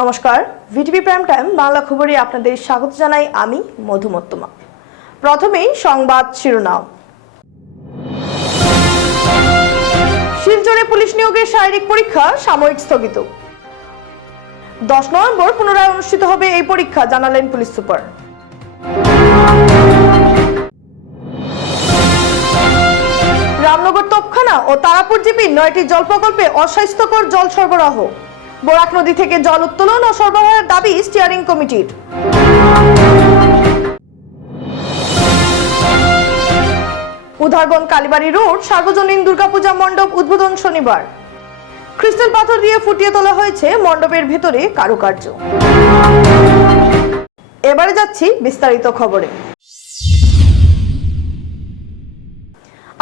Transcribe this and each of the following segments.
নমস্কার, VTV prime time Bangla খবরে আপনাদের স্বাগত জানাই আমি মধুমত্তমা। প্রথমেই সংবাদ শিরোনাম। শিলচরে পুলিশ নিয়োগের শারীরিক পরীক্ষা সাময়িক স্থগিত। 10 নভেম্বর পুনরায় অনুষ্ঠিত হবে এই পরীক্ষা, জানালেন পুলিশ সুপার। রামনগর তোপখানা ও তারাপুর জিপির 9টি জল প্রকল্পে অস্বাস্থ্যকর জল সরবরাহ। বরাক নদী থেকে জল উত্তোলন ও সরবরাহের দাবি স্টিয়ারিং কমিটির। উধারবন কালীবাড়ি রোড সার্বজনীন দুর্গাপূজা মণ্ডপ উদ্বোধন শনিবার। ক্রিস্টাল পাথর দিয়ে ফুটিয়ে তোলা হয়েছে মণ্ডপের ভেতরে কারুকার্য। এবারে যাচ্ছি বিস্তারিত খবরে।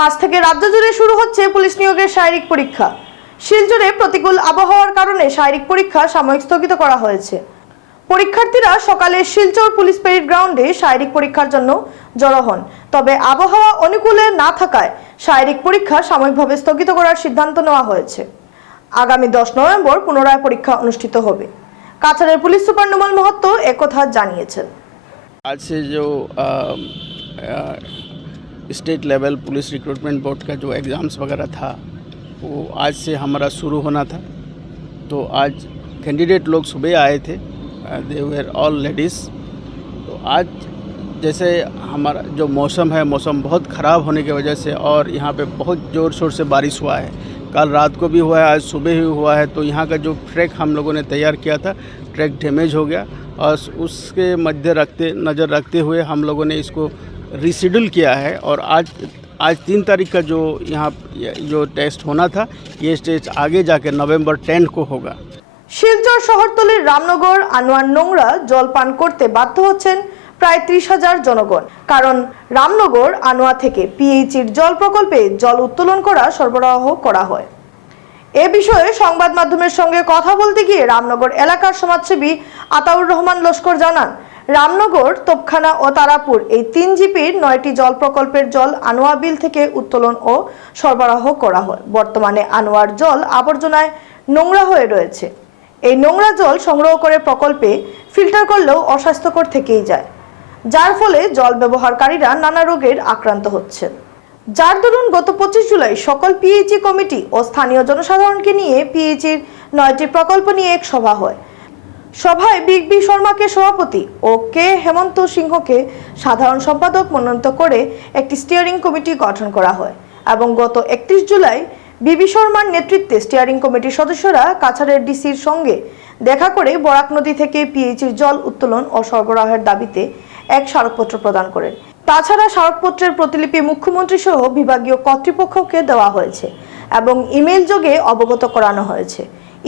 আজ থেকে রাজ্য জুড়ে শুরু হচ্ছে পুলিশ নিয়োগের শারীরিক পরীক্ষা। শিলচরে প্রতিকূল আবহাওয়ার কারণে শারীরিক পরীক্ষা সাময়িক স্থগিত করা হয়েছে। পরীক্ষার্থীরা সকালে শিলচর পুলিশ প্যারেড গ্রাউন্ডে শারীরিক পরীক্ষার জন্য জড়ো হন, তবে আবহাওয়া অনুকূলে না থাকায় শারীরিক পরীক্ষা সাময়িকভাবে স্থগিত করার সিদ্ধান্ত নেওয়া হয়েছে। আগামী 10 নভেম্বর পুনরায় পরীক্ষা অনুষ্ঠিত হবে। কাছাড়ের পুলিশ সুপার নুমল মহত্ত একথা জানিয়েছেন। आज से जो state level police recruitment board का जो एग्ज़ाम्स वगैरह था वो आज से हमारा शुरू होना था। तो आज कैंडिडेट लोग सुबह आए थे, दे वेर ऑल लेडीज़। तो आज जैसे हमारा जो मौसम है, मौसम बहुत ख़राब होने की वजह से और यहाँ पे बहुत ज़ोर शोर से बारिश हुआ है। कल रात को भी हुआ है, आज सुबह ही हुआ है। तो यहाँ का जो ट्रैक हम लोगों ने तैयार किया था, ट्रैक डैमेज हो गया और उसके मध्य नज़र रखते हुए हम लोगों ने इसको रिशेड्यूल किया है। और आज 3 तारीख का जो यहाँ जो टेस्ट होना था, ये टेस्ट आगे जाके नवंबर 10 को होगा। শিলচর শহরতলির রামনগর আনোয়ার নোংরা জল পান করতে বাধ্য হচ্ছেন প্রায় 30,000 জনগণ, কারণ রামনগর আনোয়া থেকে পিএইচির জল প্রকল্পে জল উত্তোলন করা সরবরাহ করা হয়। এ বিষয়ে সংবাদ মাধ্যমের সঙ্গে কথা বলতে গিয়ে রামনগর এলাকার সমাজসেবী আতাউর রহমান লস্কর জানান, রামনগর, তোপখানা ও তারাপুর এই 3 জিপির 9টি জল প্রকল্পের জল আনোয়া বিল থেকে উত্তোলন ও সরবরাহ করা হয়। বর্তমানে আনোয়ার জল আবর্জনায় নোংরা হয়ে রয়েছে। এই নোংরা জল সংগ্রহ করে প্রকল্পে ফিল্টার করলেও অস্বাস্থ্যকর থেকেই যায়, যার ফলে জল ব্যবহারকারীরা নানা রোগের আক্রান্ত হচ্ছেন। যার দরুন গত 25 জুলাই সকল পিএইচি কমিটি ও স্থানীয় জনসাধারণকে নিয়ে পিএইচির 9টি প্রকল্প নিয়ে এক সভা হয়। সভায় বি শর্মাকে সভাপতি ও কে হেমন্ত সিংহকে সাধারণ সম্পাদক মনোনীত করে একটি স্টিয়ারিং কমিটি গঠন করা হয় এবং গত 31 জুলাই বি শর্মার নেতৃত্বে স্টিয়ারিং কমিটির সদস্যরা কাছাড়ের ডিসির সঙ্গে দেখা করে বরাক নদী থেকে পিএইচির জল উত্তোলন ও সরবরাহের দাবিতে এক স্মারকপত্র প্রদান করেন। তাছাড়া স্মারকপত্রের প্রতিলিপি মুখ্যমন্ত্রী সহ বিভাগীয় কর্তৃপক্ষকে দেওয়া হয়েছে এবং ইমেইল যোগে অবগত করানো হয়েছে।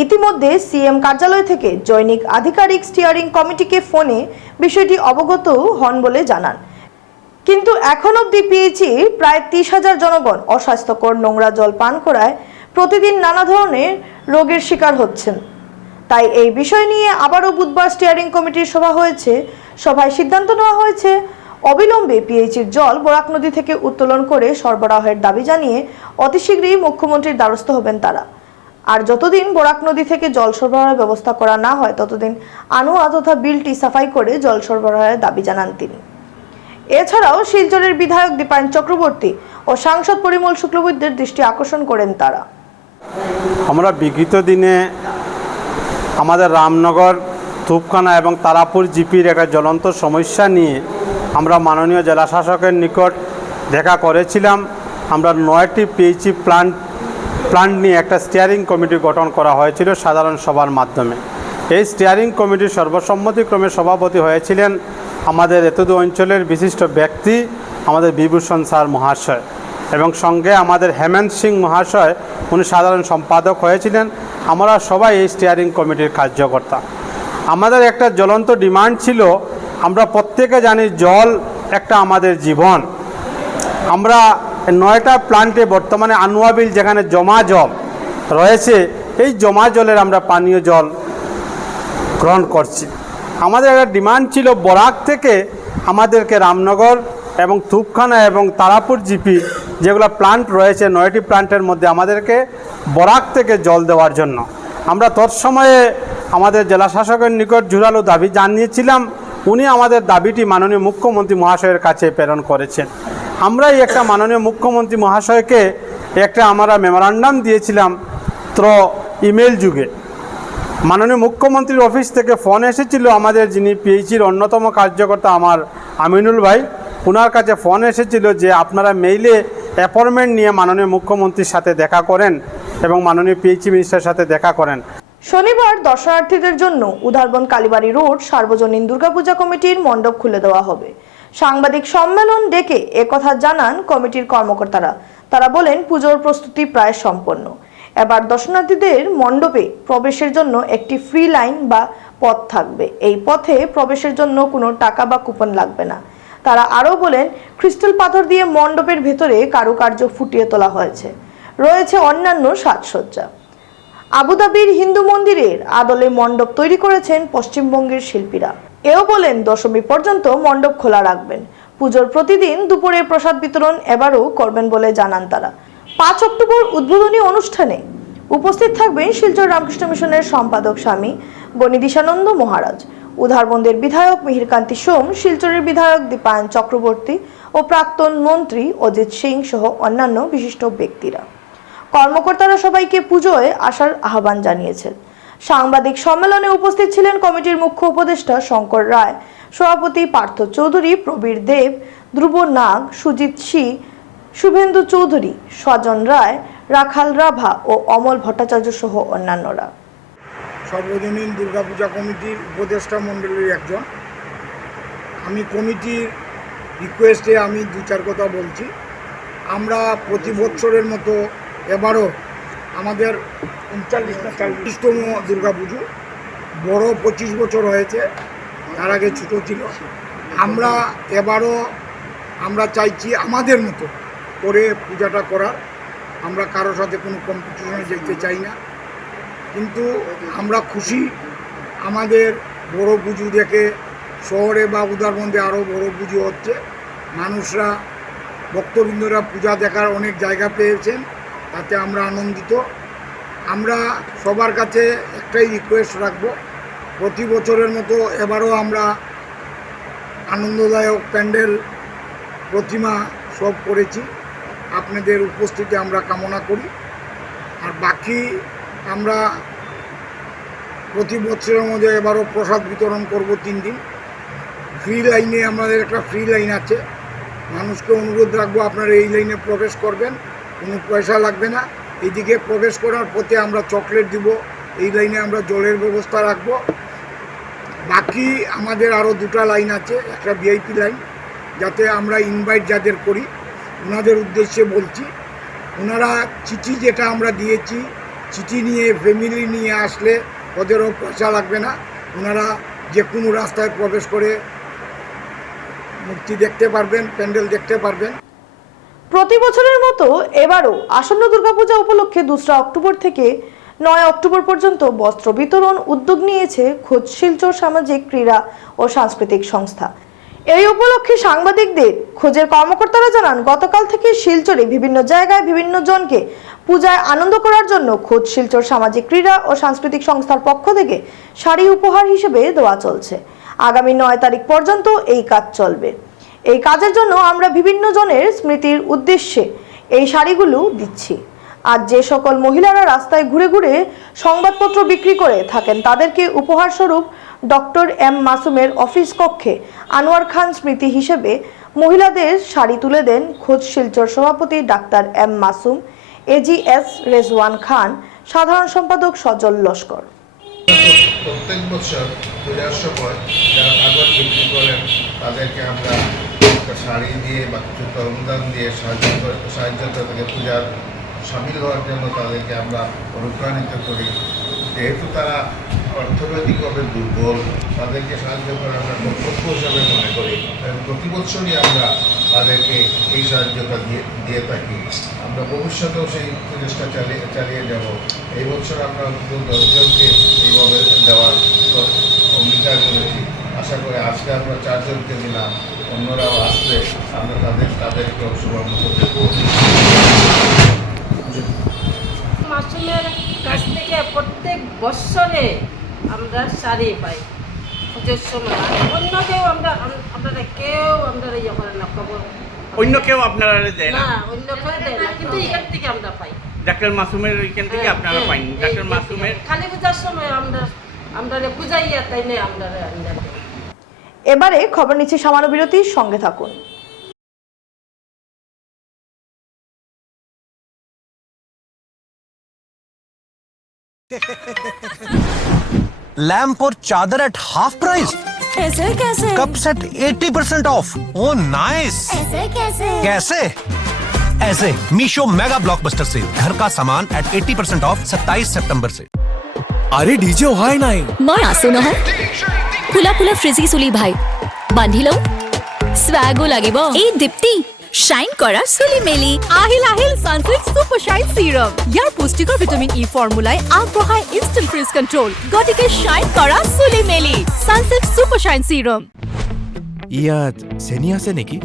ইতিমধ্যে সিএম কার্যালয় থেকে জৈনিক আধিকারিক স্টিয়ারিং কমিটিকে ফোনে বিষয়টি অবগত হন বলে জানান, কিন্তু এখন অবধি পিএইচি প্রায় 30,000 জনগণ অস্বাস্থ্যকর নোংরা জল পান করায় প্রতিদিন নানা ধরনের রোগের শিকার হচ্ছেন। তাই এই বিষয় নিয়ে আবারও বুধবার স্টিয়ারিং কমিটির সভা হয়েছে। সভায় সিদ্ধান্ত নেওয়া হয়েছে অবিলম্বে পিএইচির জল বরাক নদী থেকে উত্তোলন করে সরবরাহের দাবি জানিয়ে অতি শীঘ্রই মুখ্যমন্ত্রীর দ্বারস্থ হবেন তারা। আর যতদিন বরাক নদী থেকে জল সরবরাহের ব্যবস্থা করা না হয় ততদিন আনোয়া তথা বিলটি সাফাই করে জল সরবরাহের দাবি জানান তিনি। এছাড়াও শিলচরের বিধায়ক দীপায়ন চক্রবর্তী ও সাংসদ পরিমল শুক্লবৈদ্যের দৃষ্টি আকর্ষণ করেন তারা। আমরা বিগত দিনে আমাদের রামনগর, তোপখানা এবং তারাপুর জিপির একটা জ্বলন্ত সমস্যা নিয়ে আমরা মাননীয় জেলা শাসকের নিকট দেখা করেছিলাম। আমরা 9টি পিএইচি প্ল্যান্ট নিয়ে একটা স্টিয়ারিং কমিটি গঠন করা হয়েছিল সাধারণ সভার মাধ্যমে। এই স্টিয়ারিং কমিটির সর্বসম্মতিক্রমে সভাপতি হয়েছিলেন আমাদের এতদূর অঞ্চলের বিশিষ্ট ব্যক্তি আমাদের বিভূষণ স্যার মহাশয়, এবং সঙ্গে আমাদের হেমন্ত সিং মহাশয়, উনি সাধারণ সম্পাদক হয়েছিলেন। আমরা সবাই এই স্টিয়ারিং কমিটির কার্যকর্তা। আমাদের একটা জ্বলন্ত ডিমান্ড ছিল, আমরা প্রত্যেকে জানি জল একটা আমাদের জীবন। আমরা 9টা প্ল্যান্টে বর্তমানে আনোয়া বিল যেখানে জমা জল রয়েছে, এই জমা জলের আমরা পানীয় জল গ্রহণ করছি। আমাদের একটা ডিমান্ড ছিল বরাক থেকে আমাদেরকে রামনগর এবং তোপখানা এবং তারাপুর জিপি যেগুলো প্ল্যান্ট রয়েছে 9টি প্ল্যান্টের মধ্যে আমাদেরকে বরাক থেকে জল দেওয়ার জন্য। আমরা তৎসময়ে আমাদের জেলা শাসকের নিকট জোরালো দাবি জানিয়েছিলাম। উনি আমাদের দাবিটি মাননীয় মুখ্যমন্ত্রী মহাশয়ের কাছে প্রেরণ করেছেন। আমরাই একটা মাননীয় মুখ্যমন্ত্রী মহাশয়কে আমরা মেমোরান্ডাম দিয়েছিলাম ইমেল যুগে। মাননীয় মুখ্যমন্ত্রীর অফিস থেকে ফোন এসেছিল, আমাদের যিনি পিএইচির অন্যতম কার্যকর্তা আমার আমিনুল ভাই, ওনার কাছে ফোন এসেছিল যে আপনারা মেইলে অ্যাপয়েন্টমেন্ট নিয়ে মাননীয় মুখ্যমন্ত্রীর সাথে দেখা করেন এবং মাননীয় পিএইচি মিনিস্টারের সাথে দেখা করেন। শনিবার দর্শনার্থীদের জন্য উধারবন কালীবাড়ি রোড সার্বজনীন দুর্গাপূজা কমিটির মণ্ডপ খুলে দেওয়া হবে। সাংবাদিক সম্মেলন ডেকে একথা জানান কমিটির কর্মকর্তারা। তারা বলেন, পুজোর প্রস্তুতি প্রায় সম্পন্ন। এবার দর্শনার্থীদের মণ্ডপে প্রবেশের জন্য একটি ফ্রি লাইন বা পথ থাকবে। এই পথে প্রবেশের জন্য কোনো টাকা বা কুপন লাগবে না। তারা আরও বলেন, ক্রিস্টাল পাথর দিয়ে মণ্ডপের ভেতরে কারুকার্য ফুটিয়ে তোলা হয়েছে। রয়েছে অন্যান্য সাজসজ্জা। আবুধাবির হিন্দু মন্দিরের আদলে মণ্ডপ তৈরি করেছেন পশ্চিমবঙ্গের শিল্পীরা। এও বলেন, দশমী পর্যন্ত মণ্ডপ খোলা রাখবেন। পুজোর প্রতিদিন দুপুরে প্রসাদ বিতরণ এবারও করবেন বলে জানান তারা। 5 অক্টোবর উদ্বোধনী অনুষ্ঠানে উপস্থিত থাকবেন শিলচর রামকৃষ্ণ মিশনের সম্পাদক স্বামী গণিদিশানন্দ মহারাজ, উধারবন্দের বিধায়ক মিহিরকান্তি সোম, শিলচরের বিধায়ক দীপায়ন চক্রবর্তী ও প্রাক্তন মন্ত্রী অজিত সিং সহ অন্যান্য বিশিষ্ট ব্যক্তিরা। কর্মকর্তারা সবাইকে পুজোয় আসার আহ্বান জানিয়েছেন। সাংবাদিক সম্মেলনে উপস্থিত ছিলেন কমিটির মুখ্য উপদেষ্টা শঙ্কর রায়, সভাপতি পার্থ চৌধুরী, প্রবীর দেব, ধ্রুব নাগ, সুজিত সি, শুভেন্দু চৌধুরী, স্বজন রায়, রাখাল রাভা ও অমল ভট্টাচার্য সহ অন্যান্যরা। সর্বজনীন দুর্গাপূজা কমিটির উপদেষ্টা মণ্ডলীর একজন। আমি কমিটির রিকোয়েস্টে আমি 2-4 কথা বলছি। আমরা প্রতি বছরের মতো এবারও আমাদের 39তম দুর্গাপুজো, বড় 25 বছর হয়েছে, তার আগে ছোটো ছিল। আমরা চাইছি আমাদের মতো করে পূজাটা করার। আমরা কারোর সাথে কোনো কম্পিটিশনে যেতে চাই না, কিন্তু আমরা খুশি আমাদের বড় পুজো দেখে। শহরে বা উদারবন্দে আরও বড় পুজো হচ্ছে, মানুষরা ভক্তবৃন্দরা পূজা দেখার অনেক জায়গা পেয়েছেন, তাতে আমরা আনন্দিত। আমরা সবার কাছে একটাই রিকোয়েস্ট রাখব, প্রতি বছরের মতো এবারও আমরা আনন্দদায়ক প্যান্ডেল, প্রতিমা সব করেছি। আপনাদের উপস্থিতি আমরা কামনা করি। আর বাকি আমরা প্রতি বছরের মধ্যে এবারও প্রসাদ বিতরণ করব 3 দিন। ফ্রি লাইনে আমাদের একটা ফ্রি লাইন আছে, মানুষকে অনুরোধ রাখবো আপনারা এই লাইনে প্রবেশ করবেন, কোনো পয়সা লাগবে না। এইদিকে প্রবেশ করার পথে আমরা চকলেট দিব, এই লাইনে আমরা জলের ব্যবস্থা রাখবো। বাকি আমাদের আরও 2টা লাইন আছে, একটা ভিআইপি লাইন, যাতে আমরা ইনভাইট যাদের করি ওনাদের উদ্দেশ্যে বলছি, ওনারা চিঠি যেটা আমরা দিয়েছি, চিঠি নিয়ে ফ্যামিলি নিয়ে আসলে ওদেরও পয়সা লাগবে না। ওনারা যে কোনো রাস্তায় প্রবেশ করে মূর্তি দেখতে পারবেন, প্যান্ডেল দেখতে পারবেন। প্রতি বছরের মতো এবারও আসন্ন দুর্গাপূজা উপলক্ষে 2 অক্টোবর থেকে 9 অক্টোবর পর্যন্ত বস্ত্র বিতরণ উদ্যোগ নিয়েছে খোদ শিলচর সামাজিক ক্রীড়া ও সাংস্কৃতিক সংস্থা। এই উপলক্ষে সাংবাদিকদের খোঁজের কর্মকর্তারা জানান, গতকাল থেকে শিলচরে বিভিন্ন জায়গায় বিভিন্ন জনকে পূজায় আনন্দ করার জন্য খোদ শিলচর সামাজিক ক্রীড়া ও সাংস্কৃতিক সংস্থার পক্ষ থেকে শাড়ি উপহার হিসেবে দেওয়া চলছে। আগামী 9 তারিখ পর্যন্ত এই কাজ চলবে। এই কাজের জন্য আমরা বিভিন্ন জনের স্মৃতির উদ্দেশ্যে এই শাড়িগুলো দিচ্ছি। আর যে সকল মহিলারা রাস্তায় ঘুরে ঘুরে সংবাদপত্র বিক্রি করে থাকেন, তাদেরকে উপহার স্বরূপ ডক্টর এম মাসুমের অফিস কক্ষে আনোয়ার খান স্মৃতি হিসেবে মহিলাদের শাড়ি তুলে দেন খোদ শিলচর সভাপতি doctor M Masum, AGS Rezwan Khan, সাধারণ সম্পাদক সজল লস্কর। প্রত্যেক বছর পূজার সময় যারা কাগজ বিক্রি করেন তাদেরকে আমরা একটা শাড়ি দিয়ে বা কিছু তরুণদান দিয়ে সাহায্য থেকে পূজার সামিল হওয়ার জন্য তাদেরকে আমরা অনুপ্রাণিত করি। যেহেতু তারা অর্থনৈতিকভাবে দুর্বল, তাদেরকে সাহায্য করা আমরা কর্তব্য হিসাবে মনে করি এবং প্রতি বছরই আমরা তাদেরকে এই সাহায্যটা দিয়ে থাকি। আমরা ভবিষ্যতেও সেই প্রচেষ্টা চালিয়ে যাব। এই বছর আমরা 10 জনকে এইভাবে দেওয়ার অঙ্গীকার করেছি। আশা করি আজকে আমরা 4 জনকে দিলাম, অন্যরাও আসলে আমরা তাদেরকে শুভারম্ভ দেব। মাসুমের কাছ থেকে প্রত্যেক বৎসরে আমরা শাড়ি পাই পুজোর সময়। অন্য কেউ আপনারা কেউ আমরা ইয়ে করে না খবর। অন্য কেউ আপনারা দেয় না না? অন্য কেউ দেয় না, কিন্তু এখান থেকে আমরা পাই। ডাক্তার মাসুমের ওইখান থেকে আপনারা পাইন? ডাক্তার মাসুমের কালী পূজার সময় আমরা পূজাইয়া তাই না আমরা এবারে খবর নিচ্ছি সামান্য বিরতির সঙ্গে থাকুন। लैंप और चादर एट हाफ प्राइस। ऐसे कैसे? Cup set 80% of. Oh nice. ऐसे कैसे? कैसे? ऐसे मीशो मेगा ब्लॉकबस्टर सेल, घर का सामान एट 80% ऑफ 27 सितंबर से। अरे डीजे हाय नाइन মই আছো নহয়। ফুলা ফুলা ফ্ৰিজি চুলি ভাই বান্ধি লওঁ, স্বাগো লাগিব। এই দীপ্তি শাইন কৰা চুলি মেলি আহিল আহিল সানসিল্ক সুপার শাইন সিরাম। ইয়াৰ পুষ্টিকৰ ভিটামিন ই ফৰ্মুলাই আগবঢ়াই ইনষ্টেন্ট ফ্ৰিজ কণ্ট্ৰোল। গতিকে শাইন কৰা চুলি মেলি সানসিল্ক সুপার শাইন সিরাম। ইয়াত চেনি আছে নেকি?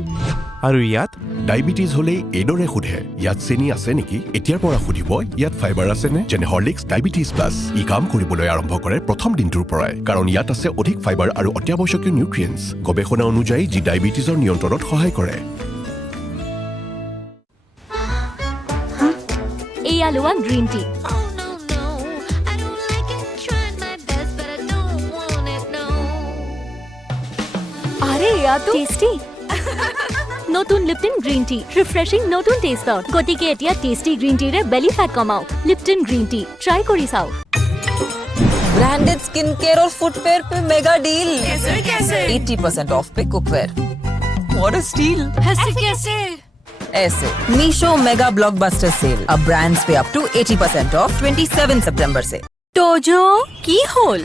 আৰু ইয়াত ডায়েবেটিছ হলে এইদৰে সোধে, ইয়াত চেনি আছে নেকি? এতিয়াৰ পৰা সুধিব ইয়াত ফাইবাৰ আছে নে? যেনে হৰলিক্স ডায়েবেটিছ প্লাছ। ই কাম কৰিবলৈ আৰম্ভ কৰে প্ৰথম দিনটোৰ পৰাই, কাৰণ ইয়াত আছে অধিক ফাইবাৰ আৰু অত্যাৱশ্যকীয় নিউট্ৰিয়েণ্টছ, গৱেষণা অনুযায়ী যি ডায়েবেটিছৰ নিয়ন্ত্ৰণত সহায় কৰে। এয়া লোৱা গ্ৰীণ টি। আরে এয়া তো টেস্টি। নতুন লিপটন গ্ৰীণ টি, ৰিফ্ৰেছিং নতুন টেষ্টত। গতিকে এতিয়া টেষ্টি গ্ৰীণ টিৰে বেলি ফেট কমাওক। লিপটন গ্ৰীণ টি ট্ৰাই কৰি চাওক। ब्रांडेड स्किन केयर और फुटवेयर पे मेगा डील। कैसे? 80% ऑफ पे कुकवेयर। What a steel. कैसे? ऐसे मीशो मेगा ब्लॉकबस्टर सेल, अब ब्रांड्स पे अप टू 80% ऑफ 27 सितंबर से। তোজো কি হল?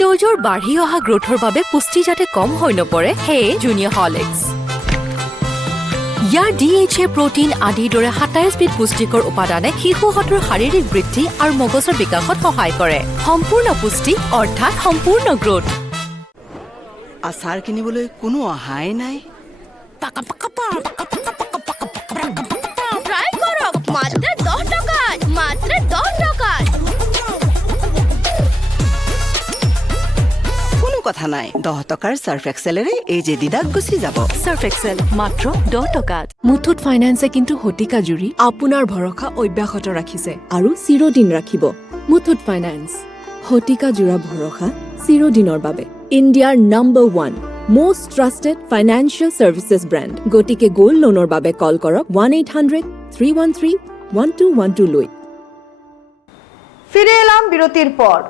তোজোৰ বাঢ়ি অহা গ্ৰোথৰ বাবে পুষ্টি যাতে কম হৈ নপৰে, হে জুনিয়ৰ হৰলিক্স। ইয়াৰ DHA প্ৰটিন আদিৰ দৰে 27 বিধ পুষ্টিকৰ উপাদানে শিশুহঁতৰ শাৰীৰিক বৃদ্ধি আৰু মগজৰ বিকাশত সহায় কৰে। সম্পূৰ্ণ পুষ্টি অৰ্থাৎ সম্পূৰ্ণ গ্ৰোথ। আচাৰ কিনিবলৈ কোনো অহাই নাই। ট্রাই করো মাত্র 10 টাকা, মাত্র 10 টাকা। কোনো কথা নাই, 10 টকাৰ সার্ফ এক্সেলেৰে এই যে দিদাক গুচি যাব। সার্ফ এক্সেল মাত্র 10 টাকা। মুথুট ফাইনেন্সে কিন্তু শতিকা জুৰি আপোনাৰ ভৰসা অব্যাহত ৰাখিছে আৰু চিৰদিন ৰাখিব। মুথুট ফাইনেন্স, শতিকা জোৰা ভৰসা চিৰদিনৰ বাবে। ইণ্ডিয়াৰ number 1 most trusted financial services brand. গতিকে গোল্ড লোনৰ বাবে কল কৰক 1-800-313-1212 লৈ। ফিরে এলাম বিরতির পর।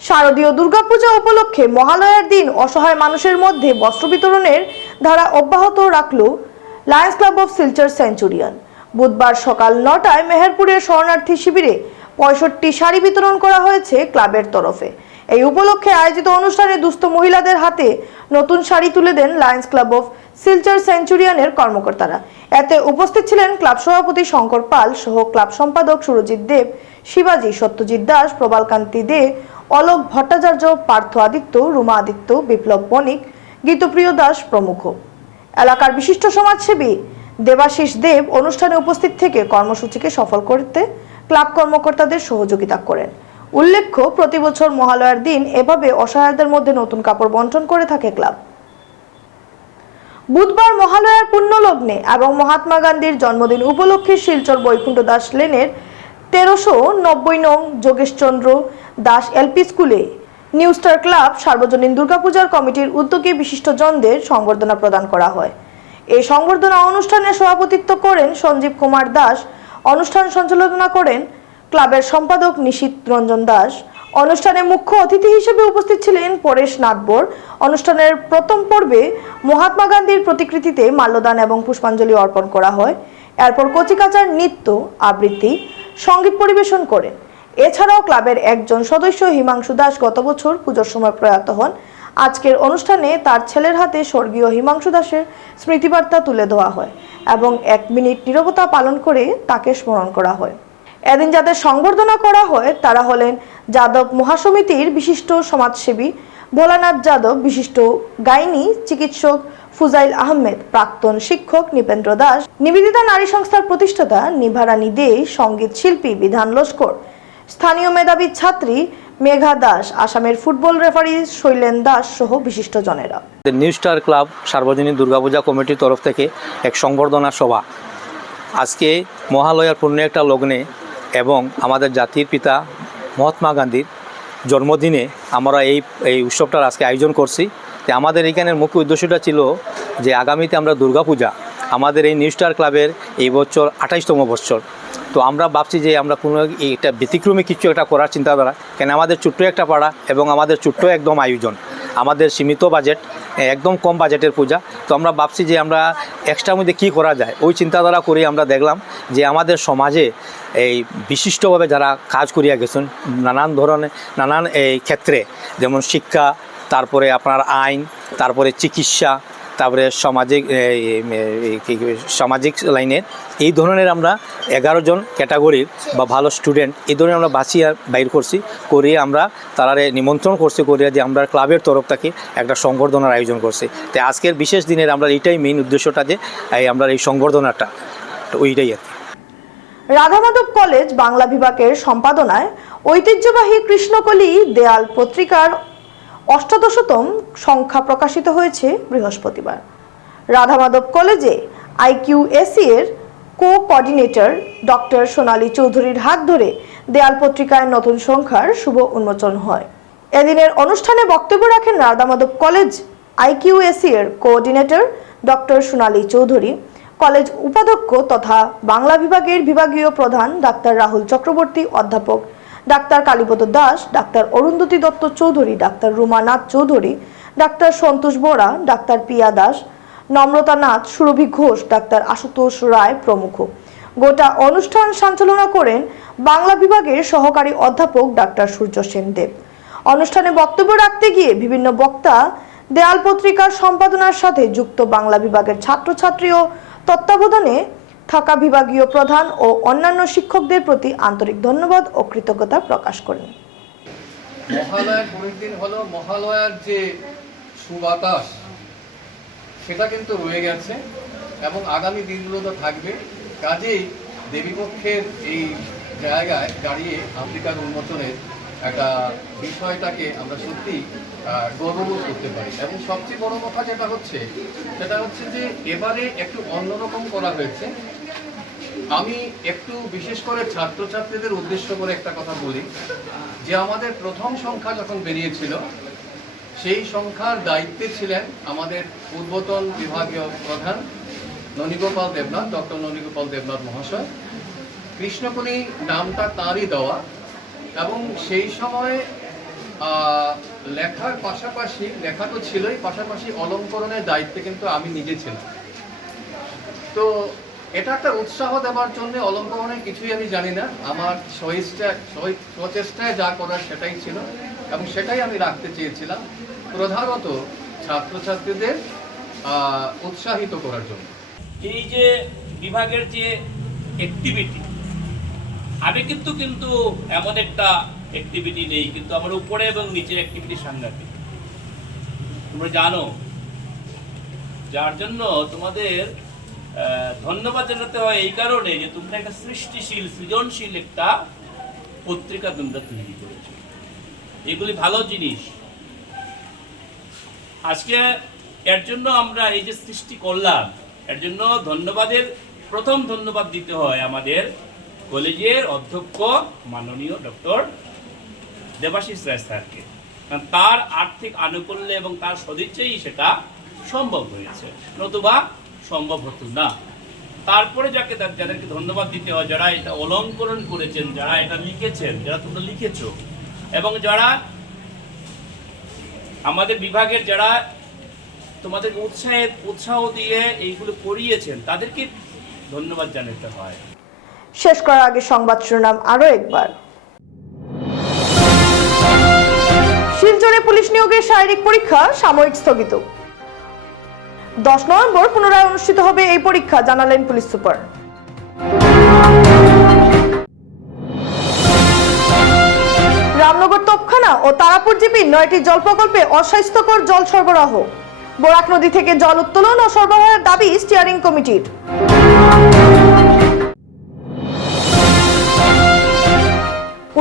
শারদীয় দুর্গাপূজা উপলক্ষে মহালয়ার দিন অসহায় মানুষের মধ্যে বস্ত্র বিতরণের ধারা অব্যাহত রাখল Lions club of Silchar centurion. বুধবার সকাল 9টায় মেহেরপুরের শরণার্থী শিবিরে 65 শাড়ি বিতরণ করা হয়েছে ক্লাবের তরফে। এই উপলক্ষে আয়োজিত অনুষ্ঠানে দুস্থ মহিলাদের হাতে নতুন শাড়ি তুলে দেন লায়ন্স ক্লাব অফ শিলচর সেঞ্চুরিয়ানের কর্মকর্তারা। এতে উপস্থিত ছিলেন ক্লাব সভাপতি শঙ্কর পাল সহ ক্লাব সম্পাদক সুরজিৎ দেব, শিবাজি, সত্যজিৎ দাস, প্রবালকান্তি দে, অলোক ভট্টাচার্য, পার্থ আদিত্য, রুমা আদিত্য, বিপ্লব বণিক, গীতপ্রিয় দাস প্রমুখ। এলাকার বিশিষ্ট সমাজসেবী দেবাশিস দেব অনুষ্ঠানে উপস্থিত থেকে কর্মসূচিকে সফল করতে ক্লাব কর্মকর্তাদের সহযোগিতা করেন। উল্লেখ্য, প্রতি বছর মহালয়ার দিন এভাবে অসহায়দের মধ্যে নতুন কাপড় বন্টন করে থাকে ক্লাব। বুধবার মহালয়ার পুণ্যলগ্নে এবং মহাত্মা গান্ধীর জন্মদিন উপলক্ষে শিলচর বৈকুণ্ঠ দাস লেনের 1390 নং যোগেশচন্দ্র দাস এলপি স্কুলে নিউ স্টার ক্লাব সার্বজনীন দুর্গাপূজার কমিটির উদ্যোগে বিশিষ্টজনদের সংবর্ধনা প্রদান করা হয়। এই সংবর্ধনা অনুষ্ঠানে সভাপতিত্ব করেন সঞ্জীব কুমার দাস, অনুষ্ঠান সঞ্চালনা করেন ক্লাবের সম্পাদক নিশীত রঞ্জন দাস। অনুষ্ঠানে মুখ্য অতিথি হিসেবে উপস্থিত ছিলেন পরেশ নাথবর। অনুষ্ঠানের প্রথম পর্বে মহাত্মা গান্ধীর প্রতিকৃতিতে মাল্যদান এবং পুষ্পাঞ্জলি অর্পণ করা হয়। এরপর কচিকাচার নৃত্য, আবৃত্তি, সঙ্গীত পরিবেশন করেন। এছাড়াও ক্লাবের একজন সদস্য হিমাংশু দাস গত বছর পুজোর সময় প্রয়াত হন। আজকের অনুষ্ঠানে তার ছেলের হাতে স্বর্গীয় হিমাংশু দাসের স্মৃতিবার্তা তুলে দেওয়া হয় এবং 1 মিনিট নীরবতা পালন করে তাকে স্মরণ করা হয়। এদিন যাদের সংবর্ধনা করা হয় তারা হলেন যাদব মহাসমিতির বিশিষ্ট সমাজসেবী ভোলানাথ যাদব, বিশিষ্ট গাইনী চিকিৎসক ফুজাইল আহমেদ, প্রাক্তন শিক্ষক নিপেন্দ্র দাস, নিবেদিতা নারী সংস্থার প্রতিষ্ঠাতা নিভারানী দে, সঙ্গীত শিল্পী বিধান লস্কর, স্থানীয় মেধাবী ছাত্রী মেঘা দাস, আসামের ফুটবল রেফারি শৈলেন দাস সহ বিশিষ্টজনেরা। নিউ স্টার ক্লাব সার্বজনীন দুর্গাপূজা কমিটির তরফ থেকে এক সংবর্ধনা সভা আজকে মহালয়ার পূর্ণ একটা লগ্নে এবং আমাদের জাতির পিতা মহাত্মা গান্ধীর জন্মদিনে আমরা এই উৎসবটার আজকে আয়োজন করছি। তো আমাদের এখানের মুখ্য উদ্দেশ্যটা ছিল যে আগামীতে আমরা দুর্গাপূজা আমাদের এই নিউ স্টার ক্লাবের এই বছর 28তম বছর। তো আমরা ভাবছি যে আমরা কোনো এটা ব্যতিক্রমী কিছু একটা করার চিন্তাধারা, কেন আমাদের ছোট্ট একটা পাড়া এবং আমাদের ছোট্ট একদম আয়োজন, আমাদের সীমিত বাজেট, একদম কম বাজেটের পূজা। তো আমরা ভাবছি যে আমরা এক্সট্রার মধ্যে কী করা যায়, ওই চিন্তাধারা করে আমরা দেখলাম যে আমাদের সমাজে এই বিশিষ্টভাবে যারা কাজ করিয়া গেছেন নানান ধরনের নানান এই ক্ষেত্রে, যেমন শিক্ষা, তারপরে আপনার আইন, তারপরে চিকিৎসা, তারপরে সামাজিক লাইনের এই ধরনের আমরা 11 জন ক্যাটাগরির বা ভালো স্টুডেন্ট এই ধরনের আমরা বাছিয়ে বাইর করছি, করিয়ে আমরা তারারে নিমন্ত্রণ করছি, করিয়ে যে আমরা ক্লাবের তরফ থেকে একটা সংবর্ধনার আয়োজন করছি। তাই আজকের বিশেষ দিনের আমরা এইটাই মেইন উদ্দেশ্যটা, যে আমরা এই সংবর্ধনাটা ওইটাই আর কি। রাধামাধব কলেজ বাংলা বিভাগের সম্পাদনায় ঐতিহ্যবাহী কৃষ্ণকলি দেয়াল পত্রিকার ৮৮তম সংখ্যা প্রকাশিত হয়েছে বৃহস্পতিবার। রাধামাধব কলেজে IQAC এর কোঅর্ডিনেটর ডক্টর সোনালী চৌধুরীর হাত ধরে দেয়াল পত্রিকার নতুন সংখ্যার শুভ উন্মোচন হয়। এদিনের অনুষ্ঠানে বক্তব্য রাখেন রাধামাধব কলেজ IQAC এর কোঅর্ডিনেটর ডক্টর সোনালী চৌধুরী, কলেজ উপাধ্যক্ষ তথা বাংলা বিভাগের বিভাগীয় প্রধান ডাক্তার রাহুল চক্রবর্তী, অধ্যাপক doctor Kalipada Das, doctor Arundhati Dutta Chowdhury, doctor Ruma Nath Chowdhury, doctor Santosh Bora, doctor Piya Das, Namrata Nath, Surabhi Ghosh, doctor Ashutosh Roy প্রমুখ। গোটা অনুষ্ঠান সঞ্চালনা করেন বাংলা বিভাগের সহকারী অধ্যাপক ডাক্তার সূর্য সেন দেব। অনুষ্ঠানে বক্তব্য রাখতে গিয়ে বিভিন্ন বক্তা দেয়াল পত্রিকার সম্পাদনার সাথে যুক্ত বাংলা বিভাগের ছাত্রছাত্রী ও তত্ত্বাবধানে থাকা বিভাগীয় প্রধান ও অন্যান্য শিক্ষকদের প্রতি আন্তরিক ধন্যবাদ ও কৃতজ্ঞতা প্রকাশ করেন। মহালয়ার পরের দিন হলো মহালয়ার যে সুবাতাস সেটা কিন্তু রয়ে গেছে এবং আগামী দিনগুলোতে থাকবে। কাজেই দেবীপক্ষের এই জায়গায় দাঁড়িয়ে আফ্রিকার উন্মোচনের একটা বিষয়টাকে আমরা সত্যি গর্ববোধ করতে পারি। এবং সবচেয়ে বড় কথা যেটা হচ্ছে যে এবারে একটু অন্যরকম করা হয়েছে। আমি একটু বিশেষ করে ছাত্রছাত্রীদের উদ্দেশ্য করে একটা কথা বলি, যে আমাদের প্রথম সংখ্যা যখন বেরিয়েছিল সেই সংখ্যার দায়িত্বে ছিলেন আমাদের পূর্বতন বিভাগীয় প্রধান ননীগোপাল দেবনাথ, ডক্টর ননীগোপাল দেবনাথ মহাশয়। কৃষ্ণকলি নামটা তাঁরই দেওয়া এবং সেই সময় লেখার পাশাপাশি, লেখা তো ছিলই, পাশাপাশি অলঙ্করণের দায়িত্বে কিন্তু আমি নিজে ছিলাম। তো এটা একটা উৎসাহ দেওয়ার জন্য, অলঙ্করণের কিছুই আমি জানি না, আমার স্বচেষ্টায় যা করার সেটাই ছিল এবং সেটাই আমি রাখতে চেয়েছিলাম, প্রধানত ছাত্রছাত্রীদের উৎসাহিত করার জন্য। এই যে বিভাগের যে অ্যাক্টিভিটি, আমি কিন্তু এমন একটা অ্যাক্টিভিটি নেই, কিন্তু আমার উপরে এবং নিচের অ্যাক্টিভিটি সাংঘাতিক, তোমরা জানো, যার জন্য তোমাদের ধন্যবাদ জানাতে হয় এই কারণে যে তোমরা একটা সৃষ্টিশীল সৃজনশীল একটা পত্রিকা তোমরা তৈরি করেছো। এগুলি ভালো জিনিস। আজকে এর জন্য আমরা এই যে সৃষ্টি করলাম, এর জন্য প্রথম ধন্যবাদ দিতে হয় আমাদের কলেজের অধ্যক্ষ মাননীয় ডক্টর দেবাশিস রায় স্যারকে, কারণ তার আর্থিক আনুকূল্য এবং তার সদিচ্ছাই সেটা সম্ভব হয়েছে, নতুবা সম্ভব হতো না। তারপরে যাদেরকে ধন্যবাদ দিতে হয়, যারা এটা অলঙ্করণ করেছেন, যারা এটা লিখেছেন, যারা তোমরা লিখেছ, এবং যারা আমাদের বিভাগের যারা তোমাদের উৎসাহ দিয়ে এইগুলো করিয়েছেন, তাদেরকে ধন্যবাদ জানাতে হয়। শেষ করার আগে সংবাদ শিরোনাম আরো একবার। শিলচরে পুলিশ নিয়োগের শারীরিক পরীক্ষা সাময়িক স্থগিত। 10 নভেম্বর পুনরায় অনুষ্ঠিত হবে এই পরীক্ষা, জানালেন পুলিশ সুপার। রামনগর তোপখানা ও তারাপুর জিপির 9টি জল প্রকল্পে অস্বাস্থ্যকর জল সরবরাহ। বরাক নদী থেকে জল উত্তোলন ও সরবরাহের দাবি স্টিয়ারিং কমিটির।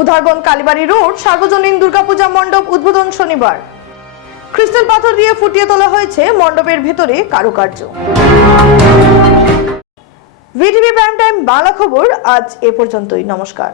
উধারবন কালীবাড়ি রোড সার্বজনীন দুর্গাপূজা মণ্ডপ উদ্বোধন শনিবার। ক্রিস্টাল পাথর দিয়ে ফুটিয়ে তোলা হয়েছে মণ্ডপের ভেতরে কারুকার্য। ভিটিভি প্রাইম টাইম বাংলা খবর আজ এ পর্যন্তই। নমস্কার।